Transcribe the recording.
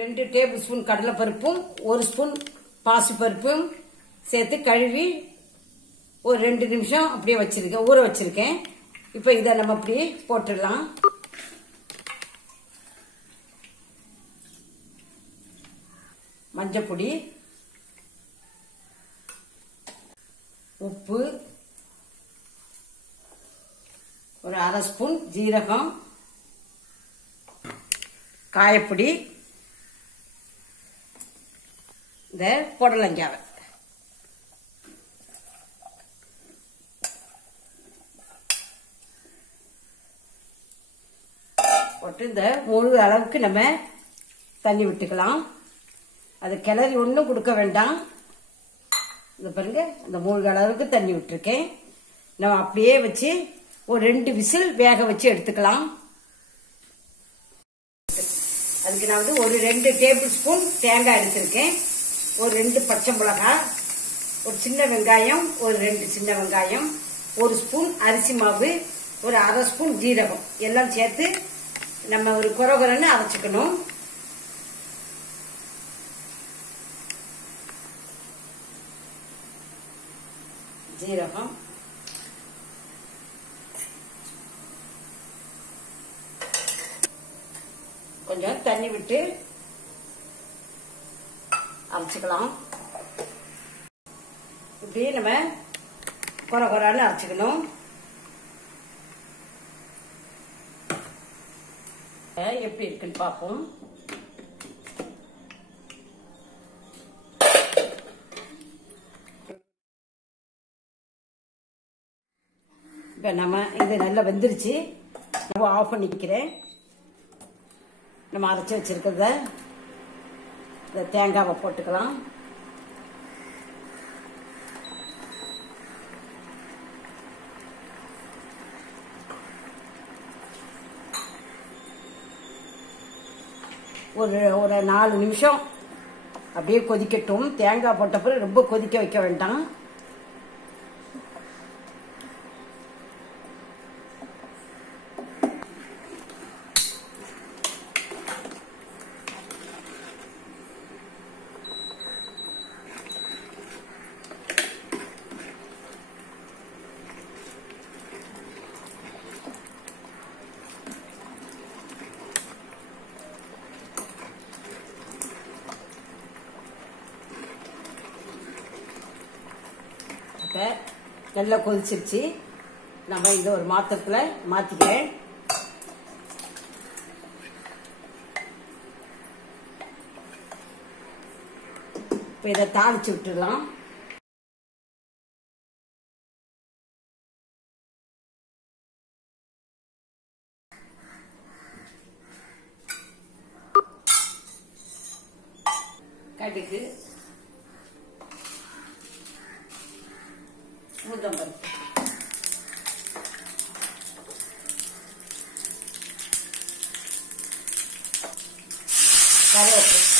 2 table spoon கடலைப்பருப்பும் 1 spoon பாசிப்பருப்பும் சேர்த்து கழுவி ஒரு 2 நிமிஷம் அப்படியே வச்சிருக்கேன், ஊற வச்சிருக்கேன். இப்போ இதை நம்ம அப்படியே போட்டுடலாம். மஞ்சப்பொடி, உப்பு, ஒரு 1/2 ஸ்பூன் ஜீரகம், காயப்பொடி, இந்த புடலங்காவை போட்டு இந்த முழு அளவுக்கு நம்ம தண்ணி விட்டுக்கலாம். அது கிளறி ஒன்றும் கொடுக்க வேண்டாம். இந்த பாருங்க, இந்த மூழ்கு அளவுக்கு தண்ணி விட்டுருக்கேன். நம்ம அப்படியே வச்சு ஒரு 2 விசில் வேக வச்சு எடுத்துக்கலாம். அதுக்கு நான் வந்து ஒரு 2 டேபிள் ஸ்பூன் தேங்காய் எடுத்திருக்கேன், ஒரு 2 பச்சை மிளகாய், ஒரு சின்ன வெங்காயம், ஒரு 2 சின்ன வெங்காயம், 1 ஸ்பூன் அரிசி மாவு, ஒரு 1/2 ஸ்பூன் ஜீரகம் எல்லாம் சேர்த்து நம்ம ஒரு கொரகொரன்னு அரைச்சுக்கணும். ஜீரகம், கொஞ்சம் தண்ணி விட்டு அரைச்சுக்கலாம். இப்படியே நம்ம கொரகொரன்னு அரைச்சுக்கணும். எப்படி இருக்குன்னு பார்ப்போம். இப்போ நம்ம இது நல்லா வெந்துருச்சு. நம்ம ஆஃப் பண்ணிக்கிறேன். நம்ம அரைச்சி வச்சிருக்கிறத இந்த தேங்காவை போட்டுக்கலாம். ஒரு 4 நிமிஷம் அப்படியே கொதிக்கட்டும். தேங்காய் போட்ட பிறகு ரொம்ப கொதிக்க வைக்க வேண்டாம். நல்லா கொதிச்சிருச்சு. நம்ம இதை ஒரு மாத்திரத்துல மாத்திக்கிறேன். இப்ப இதை தாளிச்சு விட்டுடலாம். கடுகு, உளுந்தம்பருப்பு, கருவேப்பிலை,